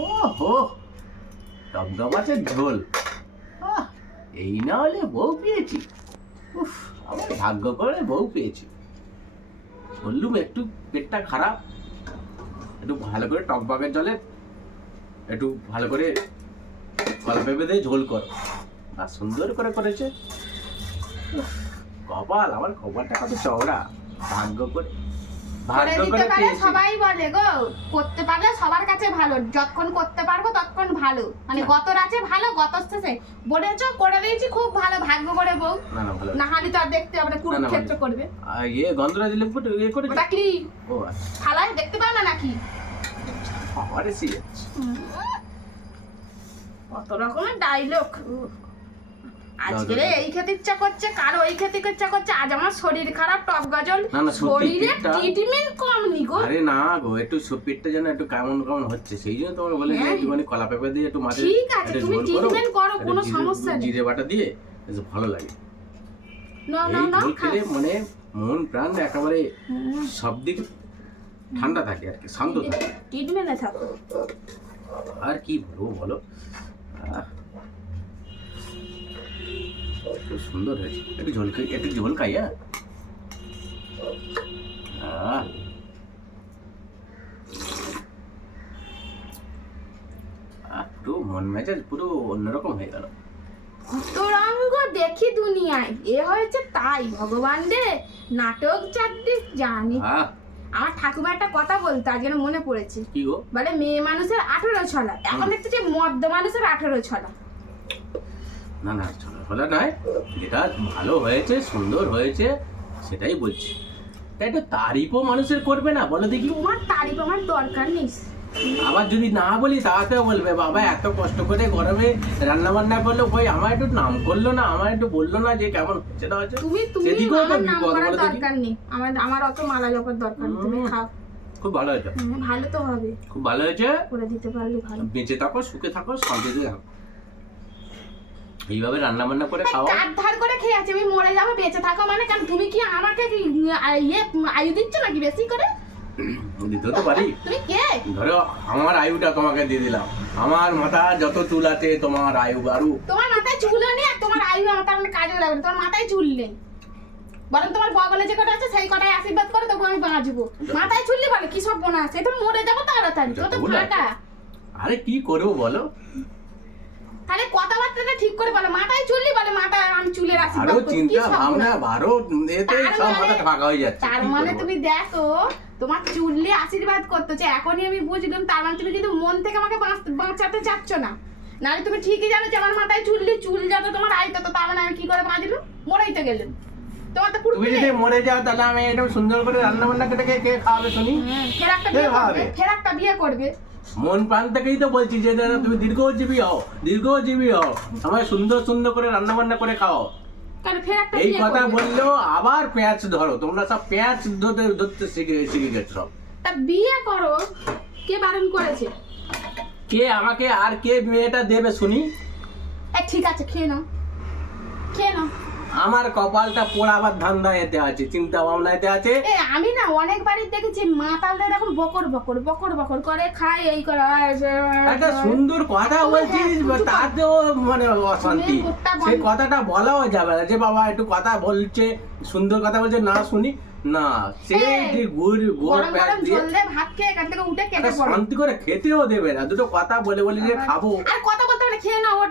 ও হো, টকদা মাছের ঝোল। এই না হলে বউ পেয়েছি। উফ, আমার ভাগ্য করে বউ পেয়েছি। বললুম একটু পেটটা খারাপ, একটু ভালো করে টকবাগের জলে একটু ভালো করে কলা পেঁপে দিয়ে ঝোল কর, আর সুন্দর করে করেছে। কপাল, আমার কপালটা কত চওড়া। ভাগ্য করে সবাই বলে গো, করতে পারলে সবার কাছে ভালো, যতক্ষণ করতে পারবো ততক্ষণ ভালো। মানে গত রাতে ভালো, গত শেষে বলেছো করে দিয়েছি খুব ভালো, ভাগ্য করে বউ। না হলে তো আর দেখতে হবে না, কুরুক্ষেত্র করবে। ইয়ে গন্ধরাজ লেবু করে ওটা কি ও আচ্ছা, থালায় দেখতে পাও না নাকি? আমারে সি কত রকমের ডায়লগ। আজকে এই খেতে ইচ্ছা করছে, কারো ওই খেতে ইচ্ছা করছে। আজ আমার শরীর খারাপ, টক গাজল, শরীরে ট্রিটমেন্ট কম নি গো। আরে না গো, একটু পেটটা যেন একটু কেমন কেমন হচ্ছে, সেই জন্য তোমাকে বলে যে একটুখানি কলা পেঁপে দিয়ে একটু মাছের ঠিক আছে, তুমি ট্রিটমেন্ট করো, কোনো সমস্যা নেই। জিরে বাটা দিয়ে বেশ ভালো লাগে। না না না, খেলে মানে মন প্রাণ একেবারে সব দিক ঠান্ডা থাকে আর কি, শান্ত থাকে। ট্রিটমেন্টে থাকো। আর কি বলবো বলো, খুব সুন্দর হয়েছে। একটু ঝোল খাই। পুরো মন মেজাজ পুরো অন্যরকম হয়ে গেল। কত রঙ্গ দেখি দুনিয়ায়, এ হয়েছে তাই। ভগবান রে, নাটক চাকরি জানি। আমার ঠাকুমা একটা কথা বলতো, আজকে মনে পড়েছে। কি গো? বলে মেয়ে মানুষের 18 ছলা, এখন দেখতে যে মদ্য মানুষের 18 ছলা। না না, ছলা নয়, যেটা ভালো হয়েছে সুন্দর হয়েছে সেটাই বলছি। তাই তো তারিফও মানুষের করবে না, বলো দেখি। তোমার তারিফ আমার দরকার নেই। আবার যদি না বলি তাহলে বলবে বাবা এত কষ্ট করে গরমে রান্না বান্না করলো, কই আমার একটু নাম করলো না, আমার একটু বললো না যে কেমন সেটা হচ্ছে। তুমি আমার নাম করার দরকার নেই, আমার অত মালা জপার দরকার নেই। তুমি খাও। খুব ভালো হয়েছে। ভালো তো হবে, খুব ভালো হয়েছে। করে দিতে পারলে ভালো। বেঁচে থাকো, সুখে থাকো, শান্তিতে থাকো, এইভাবে রান্না বান্না করে খাও। কাট ধার করে খেয়ে আছে, আমি মরে যাবো বেঁচে থাকো মানে? কারণ তুমি কি আমাকে কি আয়ু দিচ্ছ নাকি বেশি করে? দিতে তো পারি। তুমি কে? ধরো আমার আয়ুটা তোমাকে দিয়ে দিলাম, আমার মাথা যত চুল আছে তোমার আয়ু বাড়ু। তোমার মাথায় চুল নেই আর তোমার আয়ু আমার তার মানে কাজে লাগবে। তোমার মাথায় চুল নেই, বরং তোমার বগলে যে কটা আছে সেই কটাই আশীর্বাদ করে তবু আমি বাঁচবো। মাথায় চুললে বলে কি সব বোনা আছে, এটা মরে যাবো তাড়াতাড়ি। তো ফাটা। আরে কি করবো বলো, তাহলে কথাবার্তাটা ঠিক করে বলো। মাথায় চুললি বলে মাথায় আমি চুলের আশীর্বাদ করি। চিন্তা ভাবনা বারো এতে সব মাথা ফাঁকা হয়ে যাচ্ছে। তার মানে তুমি দেখো, তোমার চুললে আশীর্বাদ করতেছে, এখনই আমি বুঝলাম। তার মানে তুমি কিন্তু মন থেকে আমাকে বাঁচাতে চাচ্ছ না। নাহলে তুমি ঠিকই জানো যে আমার মাথায় চুললি, চুল যত তোমার আইতো, তো তার মানে আমি কি করে বাঁচলাম? মরেই তো গেলাম। তোমার তো পুরো, তুমি যদি মরে যাও তাহলে আমি একটু সুন্দর করে রান্না বান্না করে কে খাওয়াবে শুনি? ফের একটা বিয়ে করবে, ফের একটা বিয়ে করবে। মন প্রাণ থেকেই তো বলছি যে তুমি দীর্ঘজীবী হও, দীর্ঘজীবী হও, আমায় সুন্দর সুন্দর করে রান্না বান্না করে খাও। এই কথা বললেও আবার পেঁয়াজ ধরো, তোমরা সব পেঁয়াজ ধরতে শিখে গেছো সব। তা বিয়ে করো, কে বারণ করেছে? কে আমাকে আর কে মেয়েটা দেবে শুনি? ঠিক আছে, খেয়ে নাও, খেয়ে নাও। আমার কপালটা পোড়াবার ধান্দা এতে আছে, চিন্তা ভাবনা এতে আছে। আমি না অনেক বাড়ি দেখেছি মাতালদের এরকম বকর বকর বকর বকর করে খায়, এই করে। একটা সুন্দর কথা বলছিস তাতেও মানে অশান্তি, সেই কথাটা বলাও যাবে না যে বাবা একটু কথা বলছে, সুন্দর কথা বলছে না শুনি না। সে গোড় প্যাঁচ দিয়ে ভাত খেয়ে এখান থেকে উঠে কেটে শান্তি করে খেতেও দেবে না, দুটো কথা বলে বলে যে খাবো। আর কথা বলতে মানে খেয়ে নাও।